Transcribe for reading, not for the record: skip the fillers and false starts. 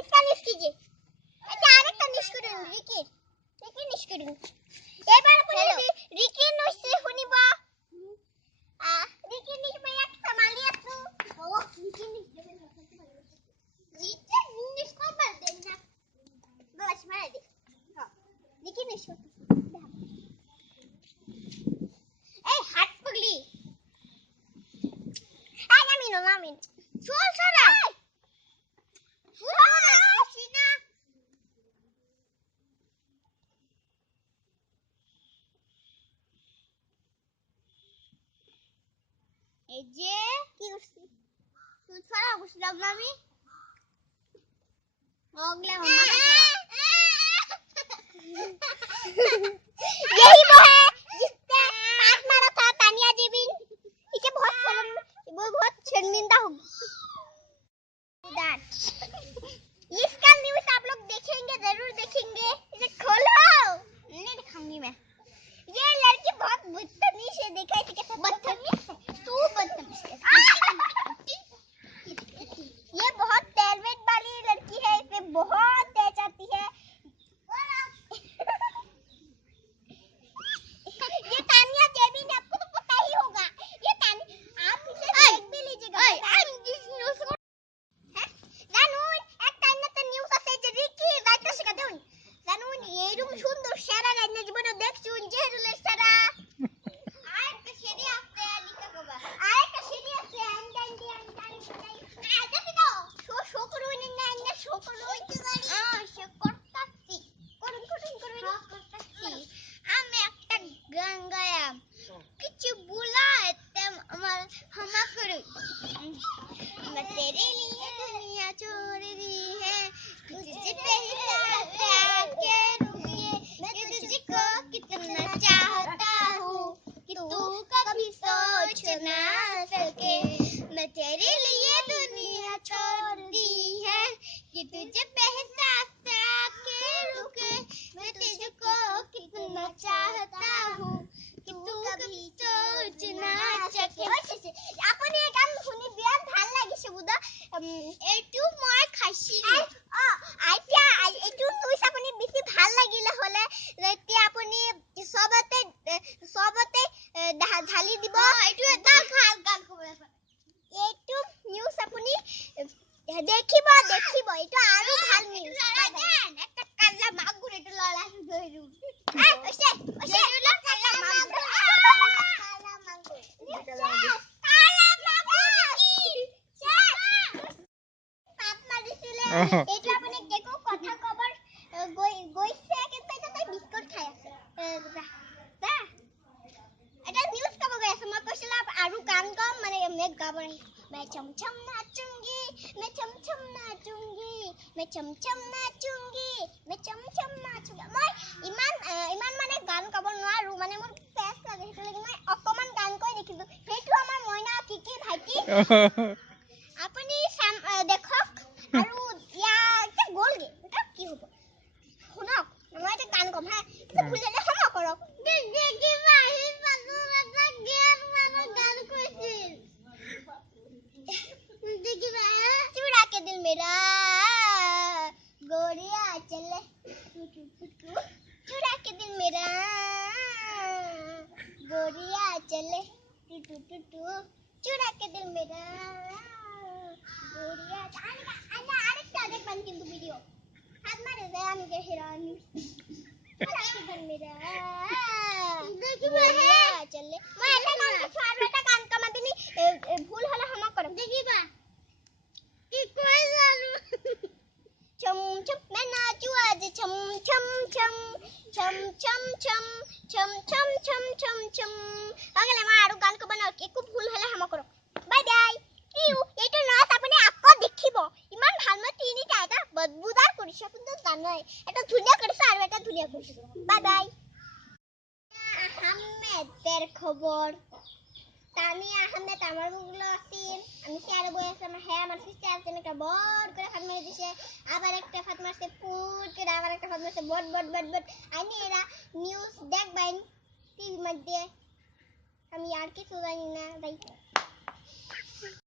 इसका निश कीजिए। এটা আরেকটা নিশ করুন রিকির। রিকির নিশ করুন। এবার আপনি রিকির নিশ শুনিব। রিকির নিশ ভাই একটা মালি আছো। ও রিকির নিশ দেবেন না। রিকির নিশ কবার দেন না। বাস মারা দে। হ্যাঁ। রিকির নিশ এই হাত পগলি। আই নামিন। চল সরা। হাসিনা এই যে কি করছিস তুই ছড়া বসলাম না আমি ओगले मम्मा का यही वो है जिसने पास मारा था तानिया जेबिन इसे बहुत शर्मिंदा होगी इसका न्यूज़ आप लोग देखेंगे जरूर देखेंगे इसे खोलो नहीं दिखाऊंगी मैं ये लड़की बहुत बदतमीज है देखा है कैसे बदतमीज है तू बदतमीज है ये बहुत टैलेंट वाली लड़की है इसे बहुत तेज आती है ये तानिया जेबिन आपको तो पता ही होगा ये तानिया आप इसे देख भी लीजिएगा জানুন একটা আইনাতে নিউজ আছে যে রিকি যাইতেছে কাদুন জানুন এইরকম সুন্দর সারা রাইনা জীবনে দেখছুন যে রুলের সারা আরেকটা সিঁড়ি আছে লিখা কবা আরেকটা সিঁড়ি আছে আইন দেখি তো শো করুন না শো করুন শো করতাছি করুন করতাছি আমি একটা গান গায়াম কিছু বুলাতে আমার ক্ষমা করুন मैं तेरे लिए दुनिया छोड़ दी है तुझे पहला प्यार के रुकिए मैं तुझको कितना चाहता हूँ कि तू कभी सोच ना सके मैं तेरे लिए दुनिया छोड़ दी है कि तुझे पहला प्यार के रुके मैं तुझको कितना चाहता हूँ कि तू कभी सोच ना सके আপনি এই গান শুনি বিয়ার ভাল লাগিছে বুদা এটু মই খাইছি আইতা এটু নুইস আপনি বেশি ভাল লাগিলে হলে এতিয়া আপনি সবতে ঢালি দিব এটু এটা ভাল গান কবলে এটু নিউজ আপনি দেখিব এটু আরো ভাল নিউজ একটা কালা মাগুর এটু ললা ধইরু ওসে এটু কালা মাগুর এটা আপনি দেখো কথা খবর গইছে কিন্তু এটা তাই বিস্কুট খাই আছে এটা নিউজ কব গেছে মই কইছিলাম আৰু গান গাম মানে মেক গাব নাই मैं चमचम नाचूंगी मैं चमचम नाचूंगी मैं चमचम नाचूंगी मैं चमचम नाचूंगी মই ইমান মানে গান গাব নোৱাৰো মানে মোৰ পেছ লাগে হেতু লাগি মই অকমান গান কৈ দেখিছো হেতু আমাৰ মইনা কিকি ভাইটি আপুনি দেখক আৰু ইয়া এটা গলগে এটা কি হ'ব শুনক মই এটা গান গাম হা এটা ভুললে ক্ষমা কৰক দেখি ভাই পাগল এটা গেম মানে গান কৈছিল देखी चुरा के दिल मेरा गोरिया चले चुरा के दिल मेरा गोरिया चले चुरा के दिल मेरा गोरिया আরেকটা দেখবেন কিন্তু ভিডিও হাত মারে যায় আমি যে হিরোইন चुरा के दिल मेरा देखी गोरिया चले मैं এটা গান কিছু আর একটা গান কমা দিনি ভুল হলে ক্ষমা করো দেখিবা কি কই জানো চম চম मैं नाचू आज चम चम चम चम चम चम चम चम चम चम चम আগলে মা আরো গান কো বানাও কি খুব ভুল হলে ক্ষমা করো বাই বাই ইউ এটা নাচ আপনি আকো দেখিব ইমান ভাল মই তিনিটা এটা বদবুদার করিছ কিন্তু জানাই এটা ধুনিয়া করিছ আর এটা ধুনিয়া করিছ বাই বাই আহমেদের খবর তানিয়া আহমেদ আমার গুলো আছিল আমি শেয়ারে বই আছে আমার সিস্টার আছে একটা বড় করে ফাত মেরে দিছে আবার একটা ফাত মারছে পুট করে আবার একটা ফাত মারছে বট আমি এরা নিউজ দেখবেন টিভির মধ্যে আমি আর কিছু জানি না ভাই